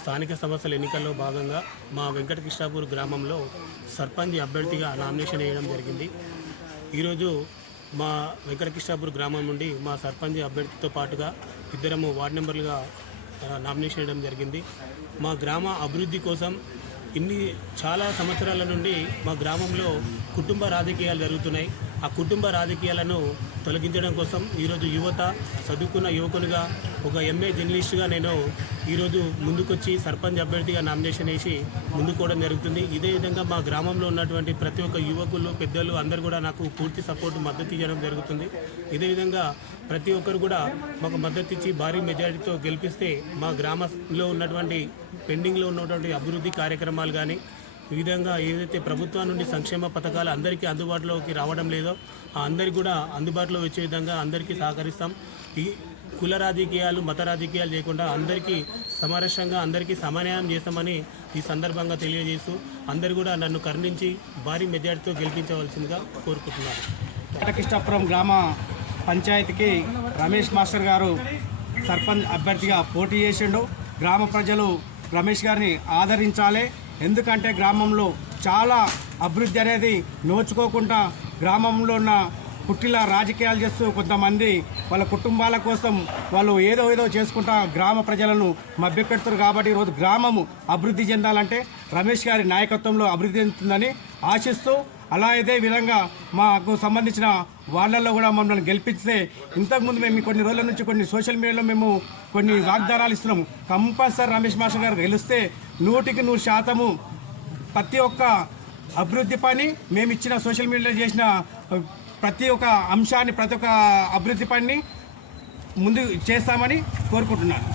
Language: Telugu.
స్థానిక సంస్థల ఎన్నికల్లో భాగంగా మా వెంకటకృష్ణాపూర్ గ్రామంలో సర్పంచ్ అభ్యర్థిగా నామినేషన్ వేయడం జరిగింది. ఈరోజు మా వెంకటకృష్ణాపూర్ గ్రామం నుండి మా సర్పంచ్ అభ్యర్థితో పాటుగా ఇద్దరము వార్డు మెంబర్లుగా నామినేషన్ వేయడం జరిగింది. మా గ్రామ అభివృద్ధి కోసం ఇన్ని చాలా సంవత్సరాల నుండి మా గ్రామంలో కుటుంబ రాజకీయాలు జరుగుతున్నాయి. ఆ కుటుంబ రాజకీయాలను తొలగించడం కోసం ఈరోజు యువత చదువుకున్న యువకునిగా ఒక ఎంఏ జర్నలిస్ట్గా నేను ఈరోజు ముందుకొచ్చి సర్పంచ్ అభ్యర్థిగా నామినేషన్ వేసి ముందుకోవడం జరుగుతుంది. ఇదే విధంగా మా గ్రామంలో ఉన్నటువంటి ప్రతి ఒక్క యువకులు పెద్దలు అందరూ కూడా నాకు పూర్తి సపోర్ట్ మద్దతు ఇవ్వడం జరుగుతుంది. ఇదే విధంగా ప్రతి ఒక్కరు కూడా మాకు మద్దతు ఇచ్చి భారీ మెజారిటీతో గెలిపిస్తే మా గ్రామంలో ఉన్నటువంటి పెండింగ్లో ఉన్నటువంటి అభివృద్ధి కార్యక్రమాలు కానీ ఈ విధంగా ఏదైతే ప్రభుత్వం నుండి సంక్షేమ పథకాలు అందరికీ అందుబాటులోకి రావడం లేదో అందరికీ కూడా అందుబాటులో వచ్చే విధంగా అందరికీ సహకరిస్తాం. ఈ కుల రాజకీయాలు మత రాజకీయాలు లేకుండా అందరికీ సమరసంగా అందరికీ సమన్యాయం చేస్తామని ఈ సందర్భంగా తెలియజేస్తూ అందరు కూడా నన్ను కరుణించి భారీ మెజార్టీతో గెలిపించవలసిందిగా కోరుకుంటున్నారు వెంకటకృష్ణాపురం గ్రామ పంచాయతీకి రమేష్ మాస్టర్ గారు సర్పంచ్ అభ్యర్థిగా పోటీ చేసిండు. గ్రామ ప్రజలు రమేష్ గారిని ఆదరించాలి. ఎందుకంటే గ్రామంలో చాలా అభివృద్ధి అనేది నోచుకోకుండా గ్రామంలో ఉన్న పుట్టిల రాజకీయాలు చేస్తూ కొంతమంది వాళ్ళ కుటుంబాల కోసం వాళ్ళు ఏదో ఏదో చేసుకుంటా గ్రామ ప్రజలను మభ్యపెడుతారు కాబట్టి ఈరోజు గ్రామము అభివృద్ధి చెందాలంటే రమేష్ గారి నాయకత్వంలో అభివృద్ధి చెందుతుందని ఆశిస్తూ అలా ఇదే విధంగా మాకు సంబంధించిన వాళ్ళల్లో కూడా మమ్మల్ని గెలిపిస్తే ఇంతకుముందు మేము కొన్ని రోజుల నుంచి కొన్ని సోషల్ మీడియాలో మేము కొన్ని వాగ్దానాలు ఇస్తున్నాము. కంపల్సరీ రమేష్ మాస్టర్ గారు గెలిస్తే నూటికి నూరు శాతము ప్రతి ఒక్క అభివృద్ధి పని మేము ఇచ్చిన సోషల్ మీడియాలో చేసిన ప్రతి ఒక్క అంశాన్ని ప్రతి ఒక్క అభివృద్ధి పనిని ముందు చేస్తామని కోరుకుంటున్నాను.